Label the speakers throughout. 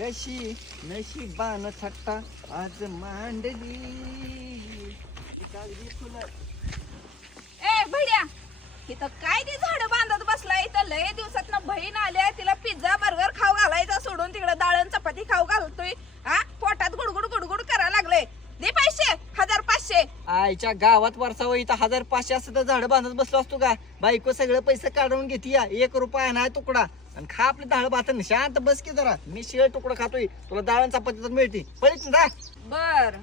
Speaker 1: कशी नशिबान थट्टा आज मांडली. कागदी फुलं.
Speaker 2: ए भैड्या इथं काय ते झाड बांधत बसलाय? इथं लय दिवस
Speaker 1: आईच्या गावात वरसावं इथं हजार पाचशे असं तर झाड बांधत बसलो असतो का? बायको सगळं पैसे काढून घेते या एक रुपया नाही तुकडा. आणि खा आपले डाळ भात शांत बस की जरा. मी शिळ तुकडा खातोय. तुला डाळ आणि चपाती तर मिळते. पळीत जा.
Speaker 2: बर.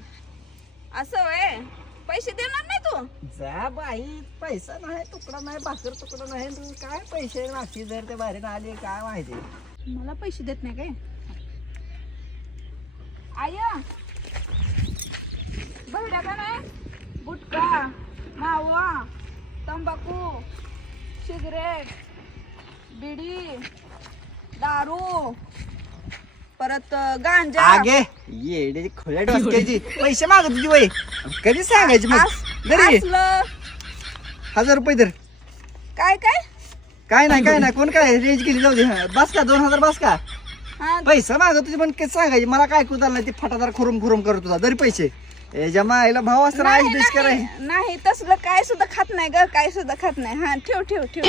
Speaker 2: असं वय पैसे देणार नाही तू?
Speaker 1: जा बाई. पैसा नाही तुकडा नाही भाकर तुकडा नाही. तू काय पैसे नाची जर ते बाहेर आले? काय माहिती?
Speaker 2: मला पैसे देत नाही काय? आय नाही गुटखा मावा तंबाखू सिगरेट बिडी दारू परत गांजा.
Speaker 1: आगे. येडे खोल्या डोसक्याची पैसे मागत तुझी वय कधी सांगायची मग? जरी
Speaker 2: असलं.
Speaker 1: हजार रुपये तर
Speaker 2: काय काय?
Speaker 1: काय नाही काय नाही. कोण काय? रेंज केली जाऊ दे. बस का? दोन हजार बस का? पैसा मागत तुझी पण कसं सांगायची? मला काय कुदाल नाही ते फटादार खुरुम खुरुम करत होता. जरी पैसे. याच्या मायला भाव असताना
Speaker 2: नाही,
Speaker 1: आईश बेश कराय
Speaker 2: नाही. नाही, तसलं काय सुद्धा खात नाही ग काय सुद्धा खात नाही. हा ठेव ठेव ठेव.